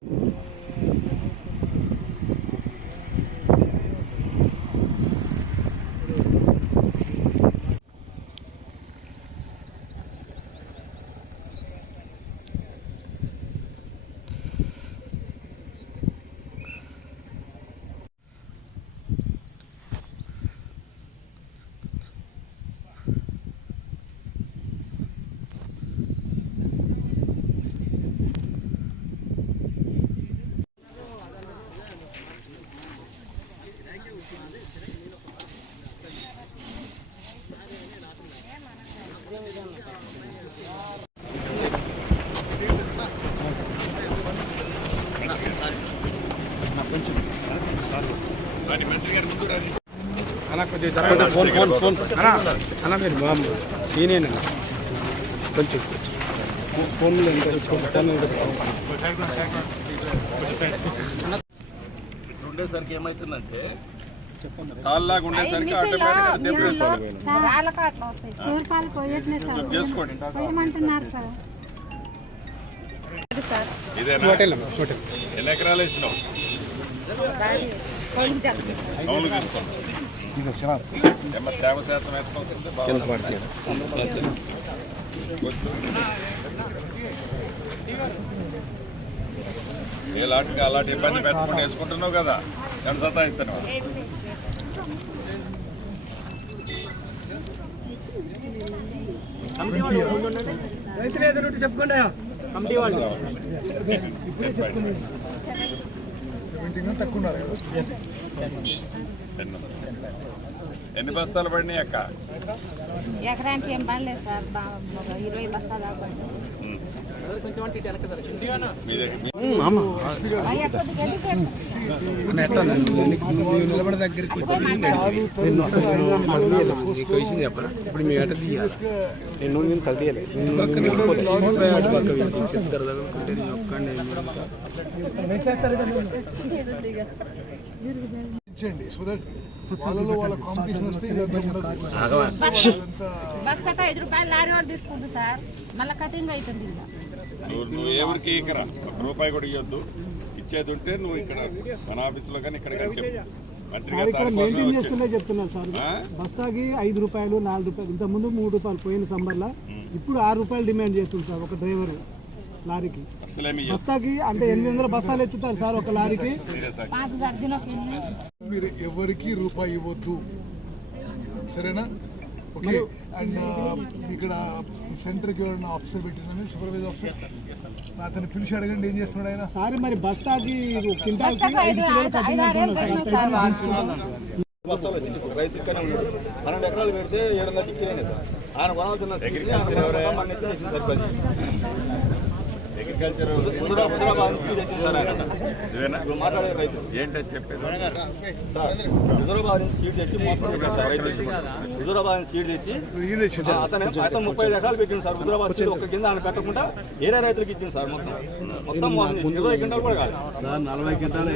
అన్న కొద్దిగా phone phone phone అన్న మీరు నేనేనా కొంచెం ఫోన్లో ఉండేసరికి ఏమవుతుందంటే కాళ్ళలాగా ఉండేసరికి చేసుకోండి. ఇదేనా ఎన్ని ఎకరాలు వేసినావు? తేమ శాతం ఎలాంటి అలాంటి ఇబ్బంది పెట్టకుండా వేసుకుంటున్నావు కదా, ఎంత సతాయిస్తాను. చెప్పుకోండి ఎన్ని బస్తాలు పడినాయి అక్క? ఎకరానికి ఏం పడలేదు సార్, 20 బస్తాలు నిలబడి దగ్గరికి ఇప్పుడు మీ అట తీయాలి. నేను కలియాలి సో దట్ వాళ్ళలో వాళ్ళ కాంపిటీషన్ వస్తే బస్తాకు 5 రూపాయలు లారీ వాడు తీసుకుంటుంది సార్, మళ్ళీ కటింగ్ అవుతుంది. నువ్వు ఎవరికి ఇకరా రూపాయి కూడా ఇవ్వద్దు, ఇచ్చేది ఉంటే నువ్వు ఇక్కడ మన ఆఫీసులో కానీ ఇక్కడ కానీ చెప్పు. మెయింటైన్ చేస్తున్నా చెప్తున్నారు సార్. బస్తాకి 5 రూపాయలు 4 రూపాయలు, ఇంతకుముందు 3 రూపాయలు పోయిన సమ్మర్లో, ఇప్పుడు 6 రూపాయలు డిమాండ్ చేస్తుంది సార్ ఒక డ్రైవర్ లారీకి. బస్తాకి అంటే 800 బస్తాలు ఎత్తుతారు సార్ ఒక లారీకి. మీరు ఎవరికి రూపాయి ఇవ్వద్దు, సరేనా? ఓకే. అండ్ ఇక్కడ సెంటర్కి ఎవరైనా ఆఫీసర్ పెట్టిన సూపర్వైజర్ ఆఫీసర్ అతను పిలిచి అడగండి ఏం చేస్తున్నాడు ఆయన. సార్ మరి బస్తాకి క్వింటాల్కి 5 కిలోలు రైతు 12 ఎకరాలు పెడితే 700 కిలోనే సార్. ఆయన కొనాల్సిన అగ్రికల్చర్ మాట్లాడే రైతు ఏంటని చెప్పేది. హుజూరాబాద్ సీడ్ తెచ్చి హుజూరాబాద్ సీడ్ తెచ్చి అతను 35 ఎకరాలు పెట్టింది సార్. హుజూరాబాద్ సీడ్ ఒక కింద ఆయన పెట్టకుండా ఏరే రైతులకు ఇచ్చింది సార్. మొత్తం 20 క్వింటాలు కూడా కాదు సార్, 40 క్వింటాలు.